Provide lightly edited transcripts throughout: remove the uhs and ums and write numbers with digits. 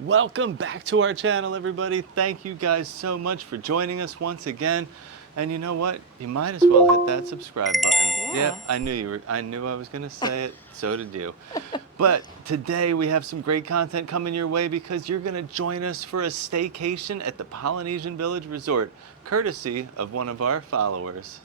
Welcome back to our channel, everybody. Thank you guys so much for joining us once again. And you know what? You might as well hit that subscribe button. Yep, Yeah. I knew I was gonna say it, so did you. But today we have some great content coming your way because you're gonna join us for a staycation at the Polynesian Village Resort, courtesy of one of our followers.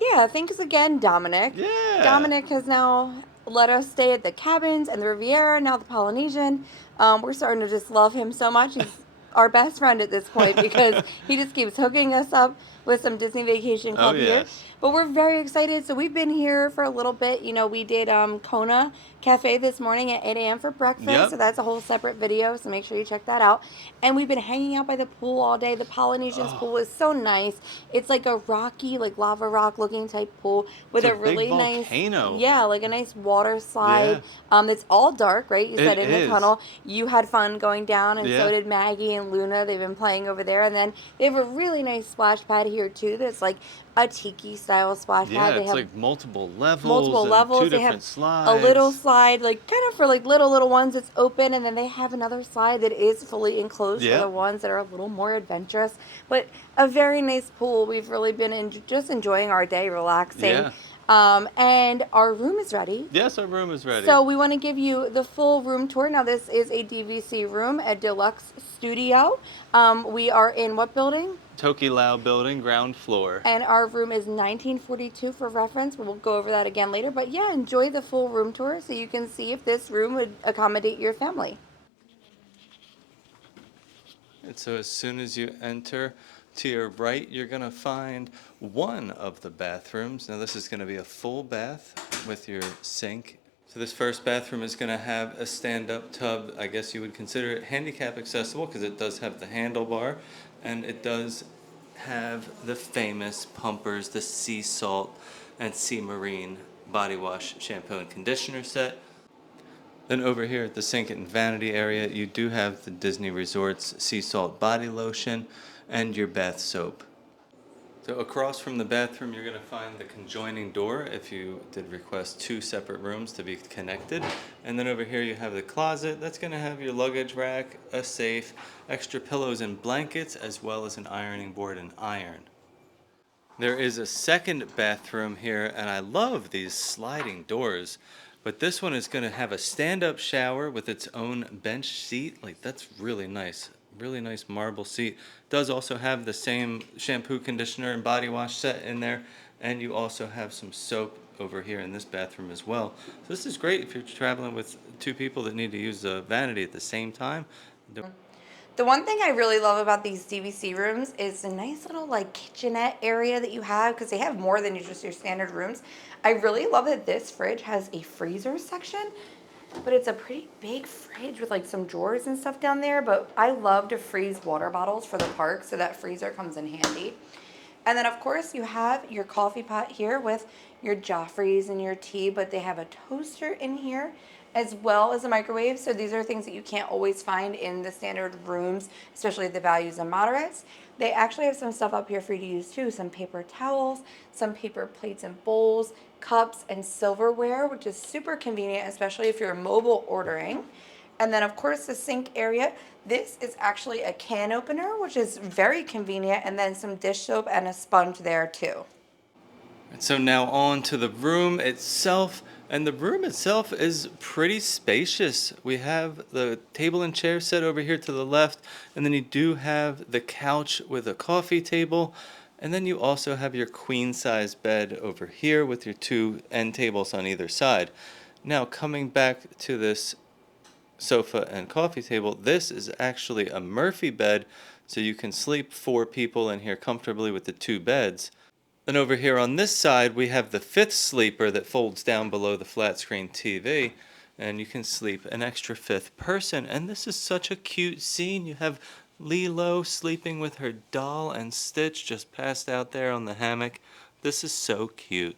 Yeah, thanks again, Dominic. Yeah. Dominic has now let us stay at the cabins and the Riviera, now the Polynesian. We're starting to just love him so much. He's our best friend at this point because he just keeps hooking us up with some Disney Vacation Oh Club here. yes. But we're very excited. So we've been here for a little bit. You know, we did Kona Cafe this morning at 8 a.m. for breakfast. Yep. So that's a whole separate video. So make sure you check that out. And we've been hanging out by the pool all day. The Polynesian's Oh, pool is so nice. It's like a rocky, like lava rock looking type pool with it's a a big really nice, volcano. yeah, like a nice water slide. Yeah. It's all dark, right? You said It in the is. tunnel. You had fun going down, and so Yeah. did Maggie and Luna. They've been playing over there. And then they have a really nice splash pad here, too, that's like a tiki style splash Yeah, pad. They it's have like multiple levels multiple and two levels. They have different a little slides. slide, like kind of for like little ones that's open, and then they have another slide that is fully enclosed for the Yep. ones that are a little more adventurous. But a very nice pool. We've really been just enjoying our day, relaxing. Yeah. And our room is ready. Yes, our room is ready. So we want to give you the full room tour. Now this is a DVC room, a deluxe studio. We are in what building? Tokilau building, ground floor. And our room is 1942 for reference. We'll go over that again later. But yeah, enjoy the full room tour so you can see if this room would accommodate your family. And so as soon as you enter, to your right, you're going to find one of the bathrooms. Now this is going to be a full bath with your sink. So this first bathroom is going to have a stand-up tub. I guess you would consider it handicap accessible because it does have the handlebar, and it does have the famous pumpers, the sea salt and sea marine body wash, shampoo, and conditioner set. Then over here at the sink and vanity area, you do have the Disney Resorts sea salt body lotion and your bath soap. So across from the bathroom, you're going to find the conjoining door if you did request two separate rooms to be connected. And then over here you have the closet. That's going to have your luggage rack, a safe, extra pillows and blankets, as well as an ironing board and iron. There is a second bathroom here, and I love these sliding doors. But this one is going to have a stand-up shower with its own bench seat. Like, that's really nice. Really nice marble seat. Does also have the same shampoo, conditioner, and body wash set in there. And you also have some soap over here in this bathroom as well. So this is great if you're traveling with two people that need to use the vanity at the same time. The one thing I really love about these DVC rooms is the nice little like kitchenette area that you have, because they have more than just your standard rooms. I really love that this fridge has a freezer section, but it's a pretty big fridge with like some drawers and stuff down there. But I love to freeze water bottles for the park, so that freezer comes in handy. And then of course you have your coffee pot here with your Joffreys and your tea, but they have a toaster in here as well as a microwave. So these are things that you can't always find in the standard rooms, especially the values and moderates. They actually have some stuff up here for you to use too. Some paper towels, some paper plates and bowls, cups and silverware, which is super convenient, especially if you're mobile ordering. And then of course the sink area. This is actually a can opener, which is very convenient, and then some dish soap and a sponge there too. And so now on to the room itself. And the room itself is pretty spacious. We have the table and chair set over here to the left, and then you do have the couch with a coffee table, and then you also have your queen size bed over here with your two end tables on either side. Now coming back to this sofa and coffee table, this is actually a Murphy bed, so you can sleep four people in here comfortably with the two beds. Then over here on this side, we have the fifth sleeper that folds down below the flat screen TV, and you can sleep an extra fifth person. And this is such a cute scene. You have Lilo sleeping with her doll and Stitch just passed out there on the hammock. This is so cute.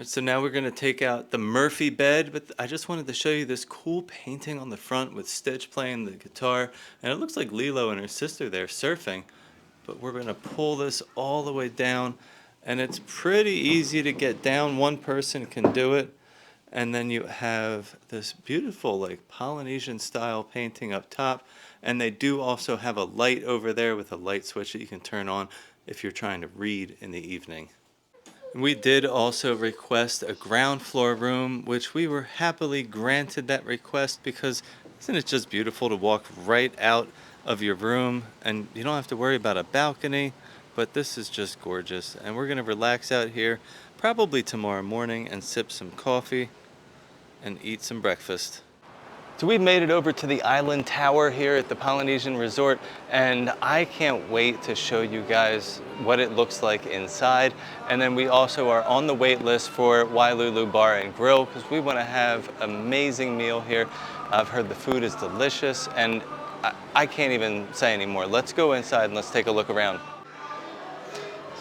So now we're going to take out the Murphy bed, but I just wanted to show you this cool painting on the front with Stitch playing the guitar, and it looks like Lilo and her sister there surfing. But we're going to pull this all the way down, And it's pretty easy to get down. One person can do it. And then you have this beautiful like Polynesian style painting up top. And they do also have a light over there with a light switch that you can turn on if you're trying to read in the evening. We did also request a ground floor room, which we were happily granted that request because isn't it just beautiful to walk right out of your room and you don't have to worry about a balcony, but this is just gorgeous. And we're going to relax out here probably tomorrow morning and sip some coffee and eat some breakfast. So we made it over to the island tower here at the Polynesian Resort, and I can't wait to show you guys what it looks like inside. And then we also are on the wait list for Wailulu Bar and Grill because we want to have an amazing meal here. I've heard the food is delicious, and I can't even say anymore. Let's go inside and let's take a look around.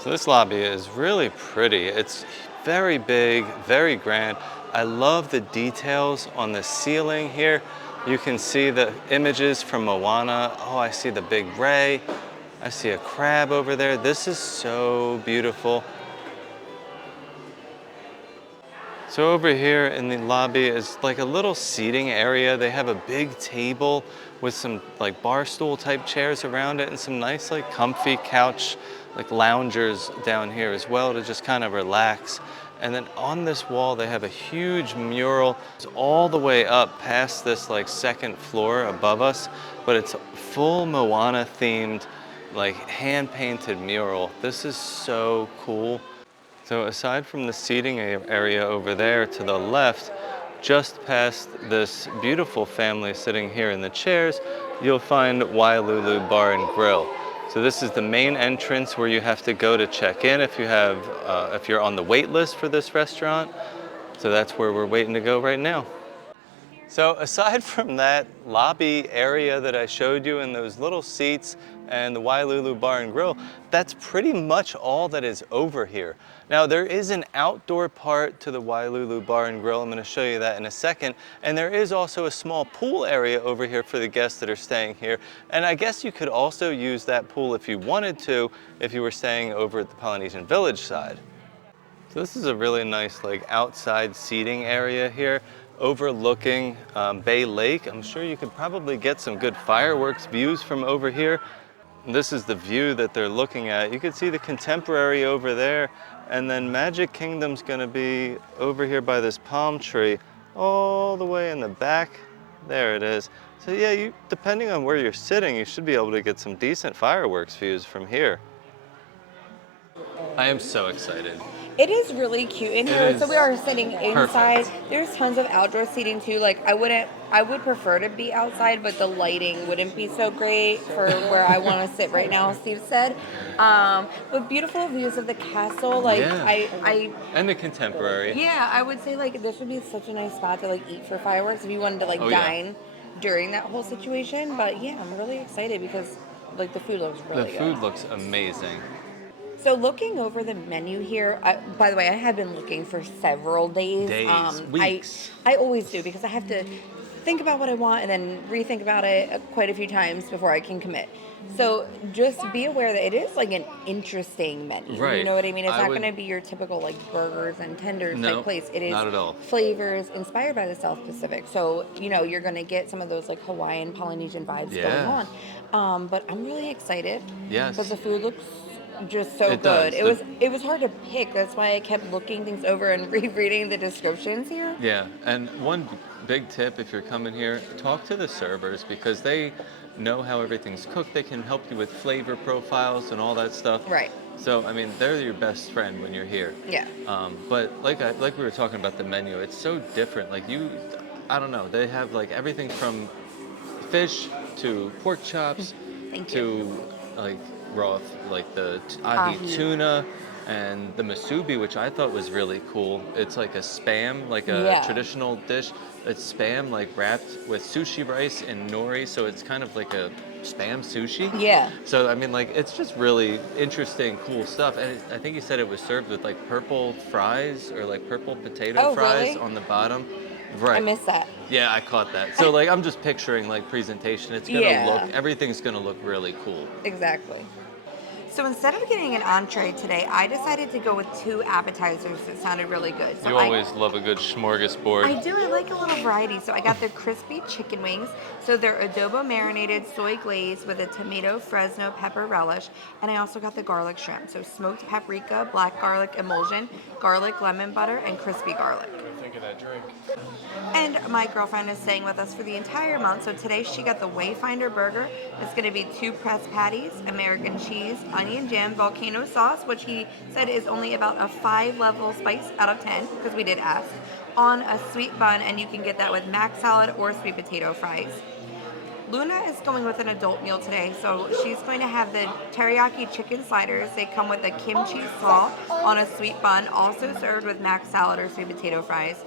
So this lobby is really pretty. It's very big, very grand. I love the details on the ceiling here. You can see the images from Moana. Oh, I see the big ray. I see a crab over there. This is so beautiful. So over here in the lobby is like a little seating area. They have a big table with some like bar stool type chairs around it and some nice like comfy couch like loungers down here as well to just kind of relax. And then on this wall, they have a huge mural. It's all the way up past this like second floor above us, but it's full Moana themed, like hand painted mural. This is so cool. So aside from the seating area over there to the left, just past this beautiful family sitting here in the chairs, you'll find Wailulu Bar and Grill. So this is the main entrance where you have to go to check in if you're on the wait list for this restaurant. So that's where we're waiting to go right now. So aside from that lobby area that I showed you and those little seats and the Wailulu Bar and Grill, that's pretty much all that is over here. Now there is an outdoor part to the Wailulu Bar and Grill. I'm going to show you that in a second. And there is also a small pool area over here for the guests that are staying here. And I guess you could also use that pool if you wanted to, if you were staying over at the Polynesian Village side. So this is a really nice like outside seating area here overlooking Bay Lake. I'm sure you could probably get some good fireworks views from over here. And this is the view that they're looking at. You can see the Contemporary over there, and then Magic Kingdom's gonna be over here by this palm tree all the way in the back. There it is. So yeah, depending on where you're sitting, you should be able to get some decent fireworks views from here. I am so excited. It is really cute in here. So we are sitting inside. Perfect. There's tons of outdoor seating too. Like I would prefer to be outside, but the lighting wouldn't be so great for where I want to sit right now, Steve said. But beautiful views of the castle. Like yeah. And the Contemporary. Yeah, I would say like this would be such a nice spot to like eat for fireworks if you wanted to like dine during that whole situation. But yeah, I'm really excited because like the food looks really good. The food looks amazing. So looking over the menu here, by the way, I have been looking for several days. Weeks. I always do because I have to think about what I want and then rethink about it quite a few times before I can commit. So just be aware that it is like an interesting menu. Right. You know what I mean? It's not going to be your typical like burgers and tenders type place. It is not at all. Flavors inspired by the South Pacific. So, you know, you're going to get some of those like Hawaiian, Polynesian vibes going on. But I'm really excited. Yes. Because the food looks just so it good. Does. It was hard to pick. That's why I kept looking things over and rereading the descriptions here. Yeah, and one big tip if you're coming here, talk to the servers because they know how everything's cooked. They can help you with flavor profiles and all that stuff. Right. So I mean, they're your best friend when you're here. Yeah. But like we were talking about the menu, it's so different. Like I don't know. They have like everything from fish to pork chops to like raw, like the ahi tuna and the musubi, which I thought was really cool. It's like a spam, like a traditional dish. It's spam like wrapped with sushi rice and nori, so it's kind of like a spam sushi. Yeah. So I mean, like it's just really interesting, cool stuff. And I think you said it was served with like purple fries or like purple potato fries on the bottom. Right. I missed that. Yeah, I caught that. So like I'm just picturing like presentation. It's gonna look, everything's gonna look really cool. Exactly. So instead of getting an entree today, I decided to go with 2 appetizers that sounded really good. So You always love a good smorgasbord. I do. I like a little variety. So I got the crispy chicken wings. So they're adobo marinated, soy glazed with a tomato Fresno pepper relish. And I also got the garlic shrimp. So smoked paprika, black garlic emulsion, garlic lemon butter, and crispy garlic. Think of that drink. And my girlfriend is staying with us for the entire month. So today she got the Wayfinder burger. It's going to be 2 pressed patties, American cheese, onion jam, volcano sauce, which he said is only about a 5-level spice out of 10, because we did ask, on a sweet bun, and you can get that with mac salad or sweet potato fries. Luna is going with an adult meal today, so she's going to have the teriyaki chicken sliders. They come with a kimchi slaw on a sweet bun, also served with mac salad or sweet potato fries.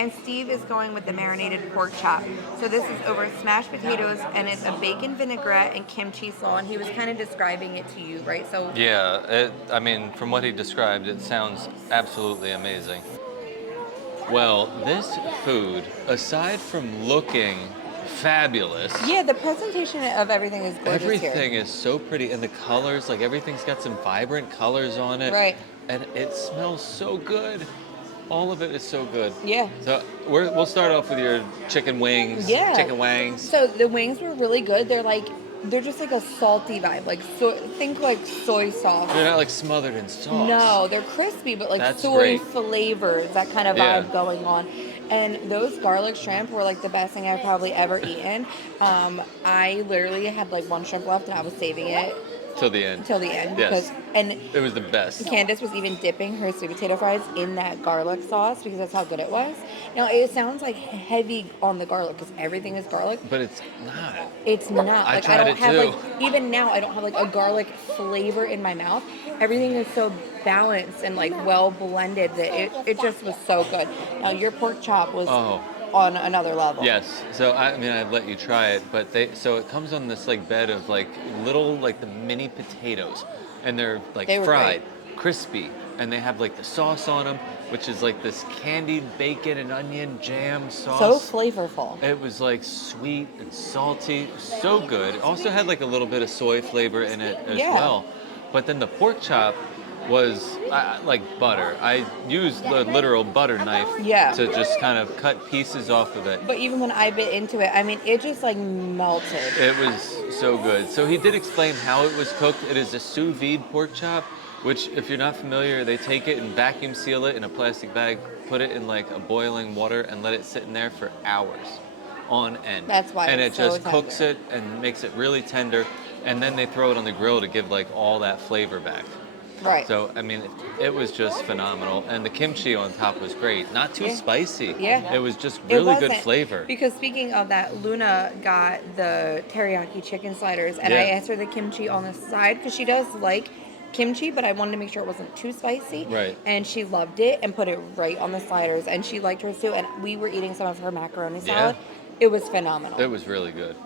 And Steve is going with the marinated pork chop. So this is over smashed potatoes, and it's a bacon vinaigrette and kimchi slaw. And he was kind of describing it to you, right? So Yeah, I mean, from what he described, it sounds absolutely amazing. Well, this food, aside from looking fabulous, yeah, the presentation of everything is gorgeous everything here. is so pretty, and the colors, like everything's got some vibrant colors on it. Right. And it smells so good. All of it is so good. Yeah. So we'll start off with your chicken wings. Yeah. Chicken wings. So the wings were really good. They're just like a salty vibe, like think like soy sauce. They're not like smothered in sauce. No, they're crispy, but like That's soy great. flavors, that kind of Yeah. vibe going on. And those garlic shrimp were like the best thing I've probably ever eaten. I literally had like 1 shrimp left, and I was saving it Till the end. till the end Yes. because and It was the best. Candace was even dipping her sweet potato fries in that garlic sauce because that's how good it was. Now it sounds like heavy on the garlic because everything is garlic. But it's not. It's not. I Like I tried don't it have too. like even now I don't have like a garlic flavor in my mouth. Everything is so balanced and like well blended that it just was so good. Now your pork chop was on another level. Yes. So I mean, I'd let you try it, but so it comes on this like bed of like little like the mini potatoes, and they're like They were fried, crispy, and they have like the sauce on them, which is like this candied bacon and onion jam sauce. So flavorful. It was like sweet and salty, so good. It also had like a little bit of soy flavor in it as Yeah. well. But then the pork chop was like butter. I used the literal butter knife Yeah. to just kind of cut pieces off of it. But even when I bit into it, I mean, it just like melted. It was so good. So he did explain how it was cooked. It is a sous vide pork chop, which if you're not familiar, they take it and vacuum seal it in a plastic bag, put it in like a boiling water and let it sit in there for hours on end. That's why And it's it so just cooks tender. it and makes it really tender. And then they throw it on the grill to give like all that flavor back. Right. So, I mean, it was just phenomenal. And the kimchi on top was great. Not too spicy. Yeah. It was just It really good wasn't, flavor. Because speaking of that, Luna got the teriyaki chicken sliders, and I Yeah. asked her the kimchi on the side because she does like kimchi, but I wanted to make sure it wasn't too spicy. Right. And she loved it and put it right on the sliders, and she liked hers too. And we were eating some of her macaroni salad. It was phenomenal. It was really good.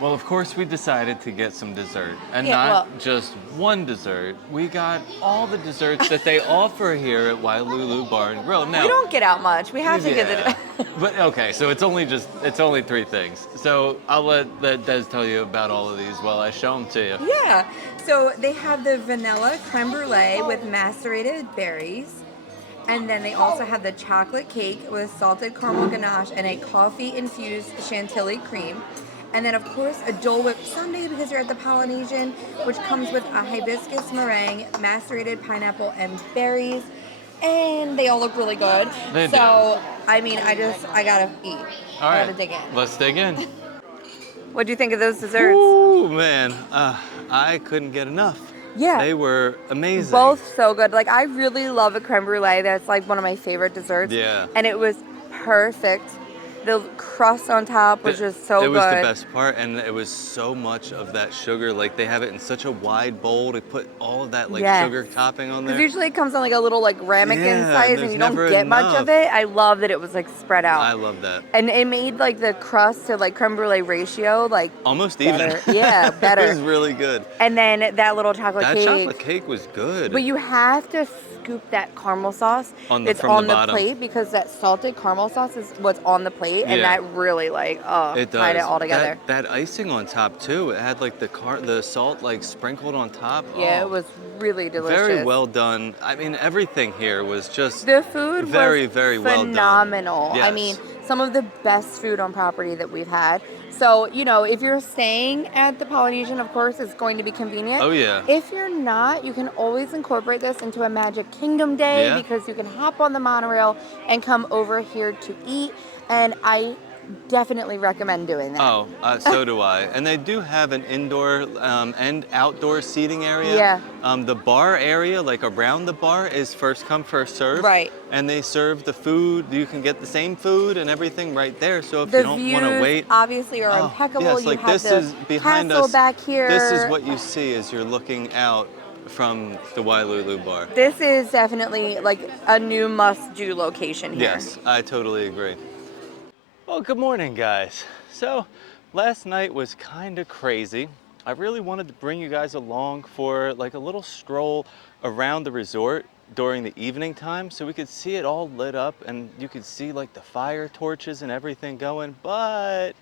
Well, of course, we decided to get some dessert. And Yeah, not well- just one dessert. We got all the desserts that they offer here at Wailulu Bar and Grill. Now, We don't get out much. We have to get yeah. it. But okay, so it's only 3 things. So I'll let Des tell you about all of these while I show them to you. Yeah. So they have the vanilla creme brulee with macerated berries. And then they also have the chocolate cake with salted caramel ganache and a coffee-infused chantilly cream. And then, of course, a Dole Whip sundae because you're at the Polynesian, which comes with a hibiscus meringue, macerated pineapple, and berries. And they all look really good. They do. So, I mean, I gotta eat. All I right, gotta dig in. let's dig in. What do you think of those desserts? Ooh, man, I couldn't get enough. Yeah. They were amazing. Both so good. Like, I really love a creme brulee. That's like one of my favorite desserts. Yeah. And it was perfect. The crust on top was just so good. It was the best part, and it was so much of that sugar. Like, they have it in such a wide bowl to put all of that, like, Yes. sugar topping on Because there. usually it comes on like a little like ramekin Yeah, size, there's and you don't never get much enough. of it. I love that it was like spread out. I love that. And it made like the crust to like creme brulee ratio like Almost better. even. Yeah, better. It was really good. And then that little chocolate That cake. chocolate cake was good. But you have to scoop that caramel sauce On that's from on the the bottom. plate because that salted caramel sauce is what's on the plate. white, and Yeah. that really like It tied it does. all together. That icing on top too. It had like the salt like sprinkled on top. Yeah, it Oh, was really very delicious. well done. I mean, everything here was just The food was very, very well done. phenomenal. I mean, Yes. some of the best food on property that we've had. So, you know, if you're staying at the Polynesian, of course, it's going to be convenient. Oh yeah. If you're not, you can always incorporate this into a Magic Kingdom day Yeah. because you can hop on the monorail and come over here to eat. And I definitely recommend doing that. Oh, so do I. And they do have an indoor and outdoor seating area. Yeah. The bar area, like around the bar, is first come, first serve. Right. And they serve the food. You can get the same food and everything right there. So if The you don't want to views wait, obviously are oh impeccable. yes, You like have this the is behind castle us. back here. This is what you see as you're looking out from the Wailulu Bar. This is definitely like a new must-do location here. Yes, I totally agree. Well, good morning, guys. So, last night was kind of crazy. I really wanted to bring you guys along for like a little stroll around the resort during the evening time so we could see it all lit up and you could see like the fire torches and everything going, but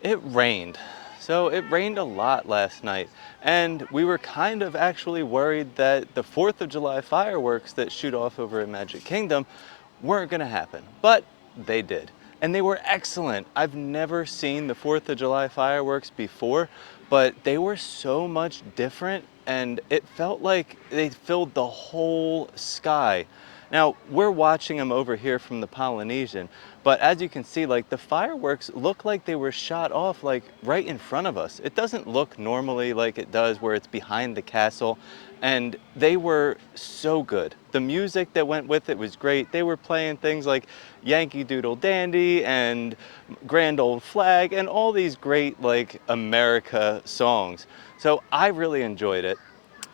it rained. So it rained a lot last night, and we were kind of actually worried that the 4th of July fireworks that shoot off over at Magic Kingdom weren't gonna happen, but they did. And they were excellent. I've never seen the 4th of July fireworks before, but they were so much different and it felt like they filled the whole sky. Now, we're watching them over here from the Polynesian, but as you can see, like the fireworks look like they were shot off like right in front of us. It doesn't look normally like it does where it's behind the castle, and they were so good. The music that went with it was great. They were playing things like Yankee Doodle Dandy and Grand Old Flag and all these great like America songs. So I really enjoyed it.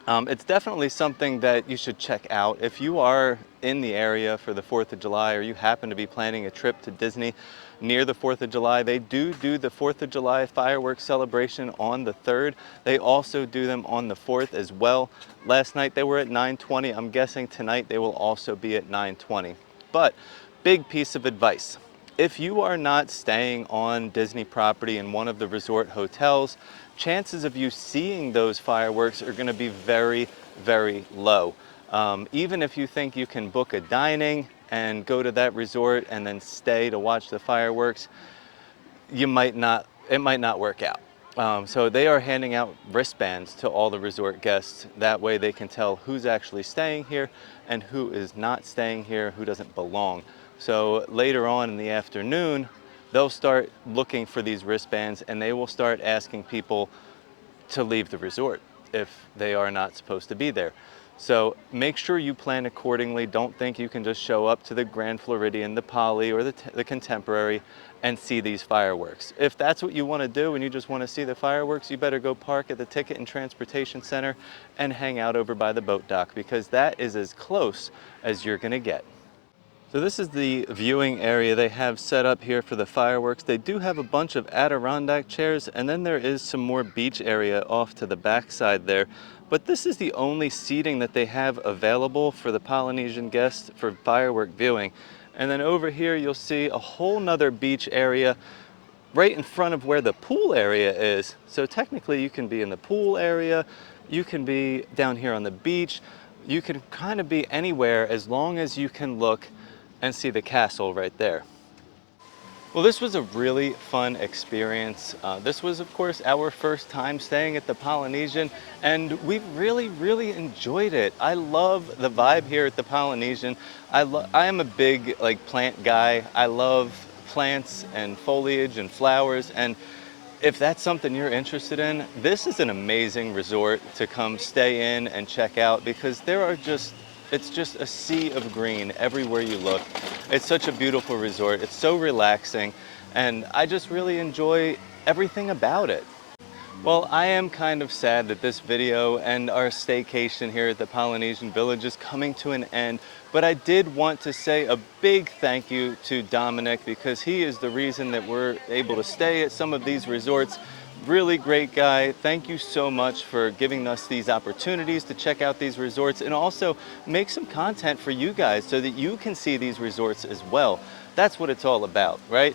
It's definitely something that you should check out. If you are in the area for the 4th of July or you happen to be planning a trip to Disney near the 4th of July, they do the 4th of July fireworks celebration on the 3rd. They also do them on the 4th as well. Last night they were at 9:20. I'm guessing tonight they will also be at 9:20. But big piece of advice. If you are not staying on Disney property in one of the resort hotels, chances of you seeing those fireworks are going to be very, very low. Even if you think you can book a dining and go to that resort and then stay to watch the fireworks, it might not work out. So they are handing out wristbands to all the resort guests. That way they can tell who's actually staying here and who is not staying here, who doesn't belong. So later on in the afternoon, they'll start looking for these wristbands and they will start asking people to leave the resort if they are not supposed to be there. So make sure you plan accordingly. Don't think you can just show up to the Grand Floridian, the Poly, or the Contemporary and see these fireworks. If that's what you want to do and you just want to see the fireworks, you better go park at the Ticket and Transportation Center and hang out over by the boat dock because that is as close as you're going to get. So this is the viewing area they have set up here for the fireworks. They do have a bunch of Adirondack chairs, and then there is some more beach area off to the back side there. But this is the only seating that they have available for the Polynesian guests for firework viewing. And then over here you'll see a whole nother beach area right in front of where the pool area is. So technically you can be in the pool area, you can be down here on the beach, you can kind of be anywhere as long as you can look and see the castle right there. Well, this was a really fun experience. This was, of course, our first time staying at the Polynesian, and we really enjoyed it. I love the vibe here at the Polynesian. I am a big like plant guy. I love plants and foliage and flowers, and if that's something you're interested in, this is an amazing resort to come stay in and check out because it's just a sea of green everywhere you look. It's such a beautiful resort. It's so relaxing, and I just really enjoy everything about it. Well, I am kind of sad that this video and our staycation here at the Polynesian Village is coming to an end, but I did want to say a big thank you to Dominic because he is the reason that we're able to stay at some of these resorts. Really great guy. Thank you so much for giving us these opportunities to check out these resorts and also make some content for you guys so that you can see these resorts as well. That's what it's all about, right?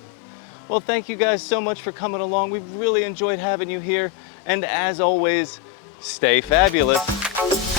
Well, thank you guys so much for coming along. We've really enjoyed having you here. And as always, stay fabulous.